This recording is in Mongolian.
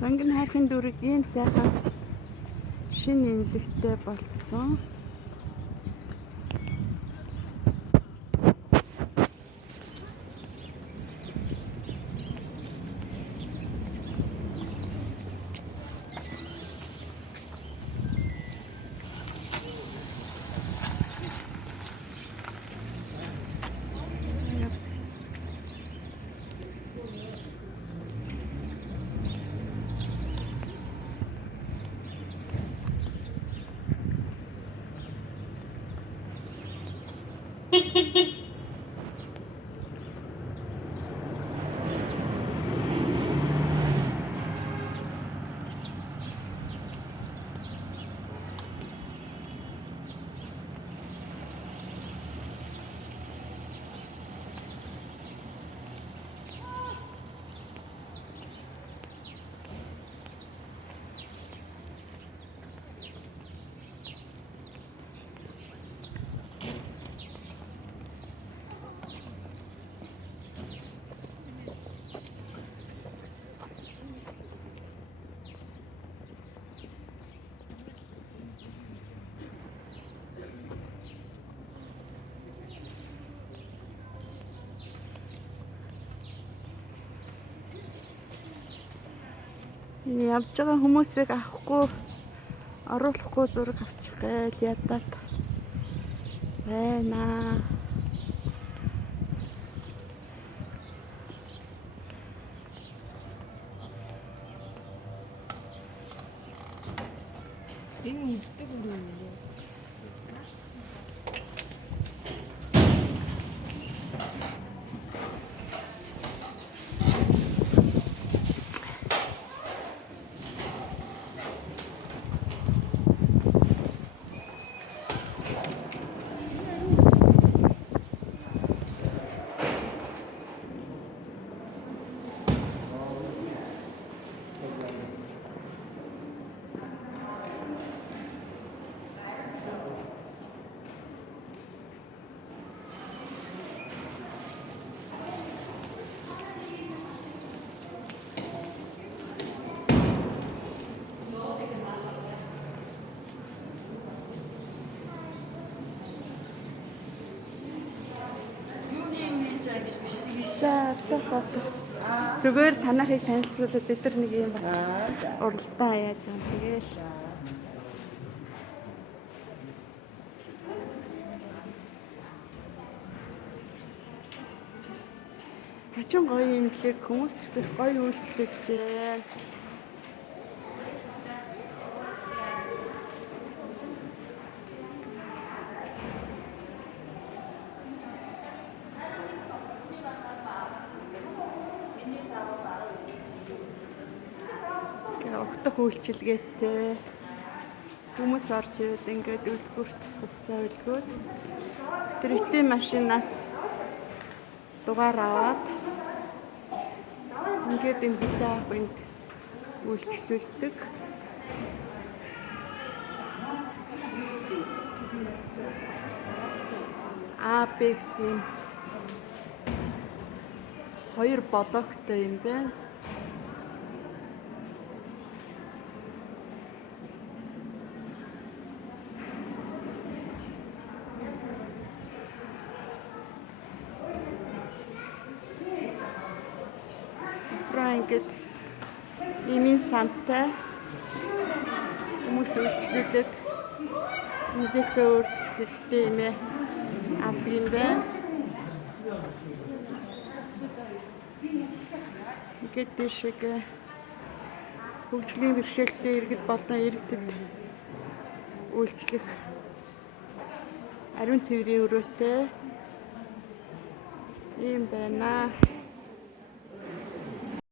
Сонгон хайрхын дүрэг ийм сайхан шинэ имлэгтэй болсон. Явж байгаа хүмүүсийг авахгүй оруулахгүй зураг авчих гээл ядаад байна. Энэ үздэг өрөө юм уу? Зүгээр танахыг танилцуулаад бид нар нэг юм уралдаан яаж юм тэгэл. Хачин гоё юм лээ хүмүүс ч гэсэн гоё үйлчлэгчээ. Огтох үйлчилгээтэй хүмүүс орж ирээд ингээд үлгүрт хуцаа үлгөөд тэрэтийн машинаас дугаар аваад ингээд энэ хүлээ авах энд үйлчлүүлдэг. Апекс-ийн 2 блоктой юм байна. Ингээд имийн сантай хүмүүс үйлчлүүлээд эндээс өөр хэрэгтэй юм авдаг юм байна. Ингээд дэшиг хөгжлийн бэрхшээлтэй иргэд болон иргэдэд үйлчлэх ариун цэврийн өрөөтэй юм байна.